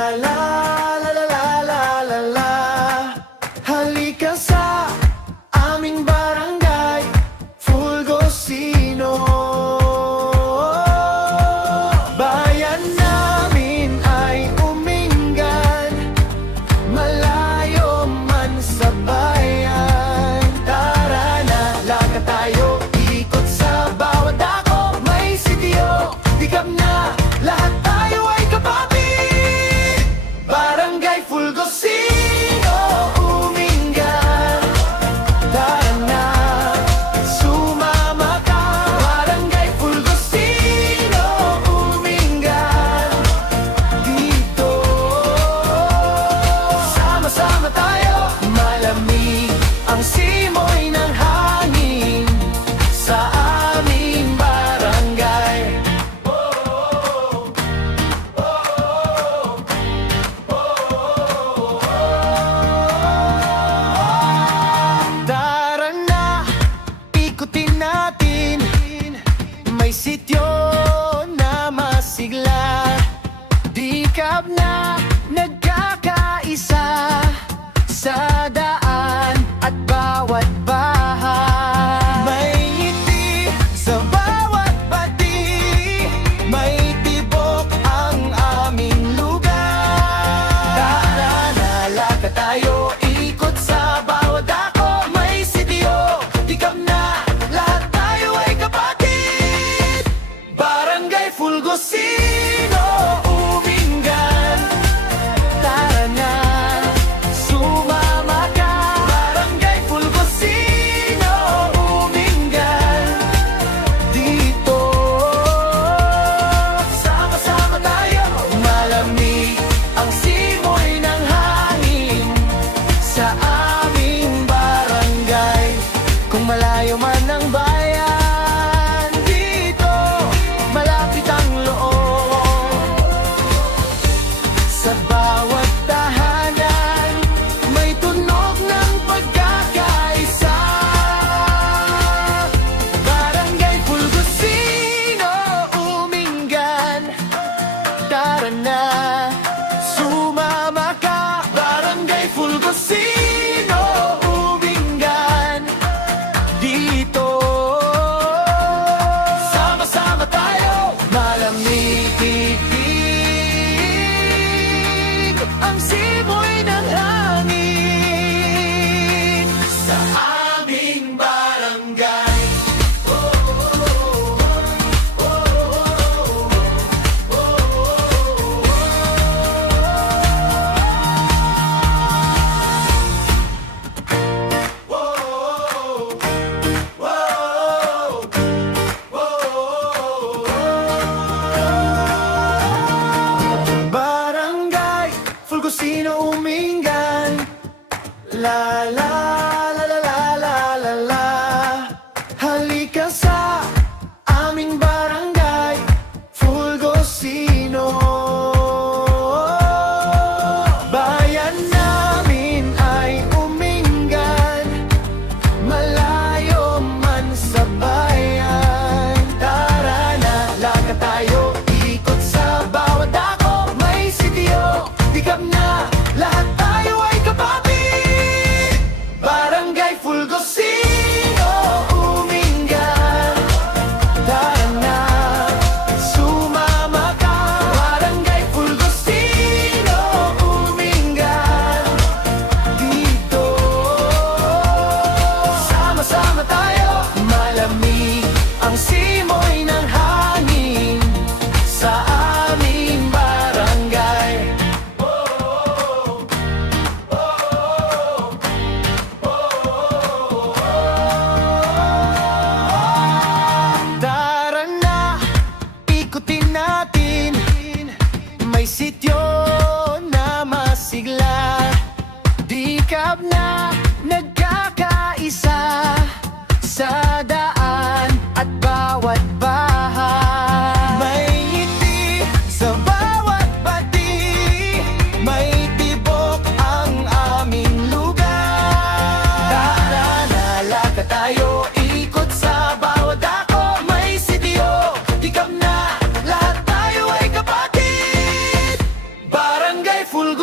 la la la la la la la. Halika sa aming barangay, Fulgocino. Bayan namin ay uminggan, malayo man sa bayan. Tara na, lakad tayo, ikot sa bawat dako. May sitio, tikap na, lahat tayo ay kapatid. Barangay Fulgocino, uminggan. Tara na, sumama ka. Barangay Fulgocino, uminggan. Dito, sama-sama tayo. Malamig ang simoy ng hangin sa aming barangay. Tara na, ikutin natin. May sityo na masigla, dikap na nagkakaisa sa daan at bawat bahay. May ngiti sa bawat bati, may tibok ang aming lugar. Tara na, lakad tayo, ikot sa bawat dako. May sitio, tikap na, lahat tayo ay kapatid. Barangay Fulgocino, uminggan. Tara na, sumama ka. Barangay Fulgocino, uminggan. Dito, sama-sama tayo. Malamig ang simoy ng hangin sa aming barangay. Kung malayo man ang bayan, dito malapit ang loob. Sa bawat tahanan, may tunog ng pagkakaisa. Barangay Fulgocino, uminggan. Tara na, sumama ka. Barangay Fulgocino, uminggan. Dito, sama-sama tayo. Malamig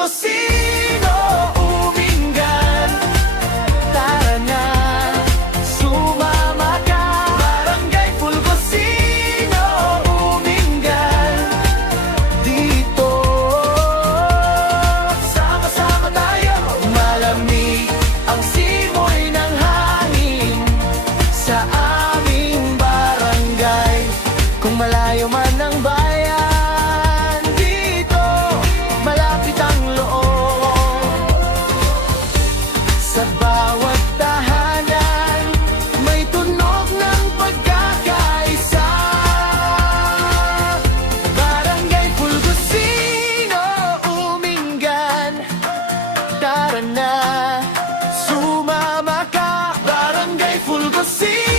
Fulgosino, Umingan. Tara na, sumama ka. Barangay Fulgosino, Umingan. Dito, sama-sama tayo. Malamig ang simoy ng hangin sa aming barangay. Kung malayo man ang bayan, dito malapit ang loob. Sa bawat tahanan, may tunog ng pagkakaisa. Barangay Fulgosino, Umingan. Tara na, sumama ka. Barangay Fulgosino.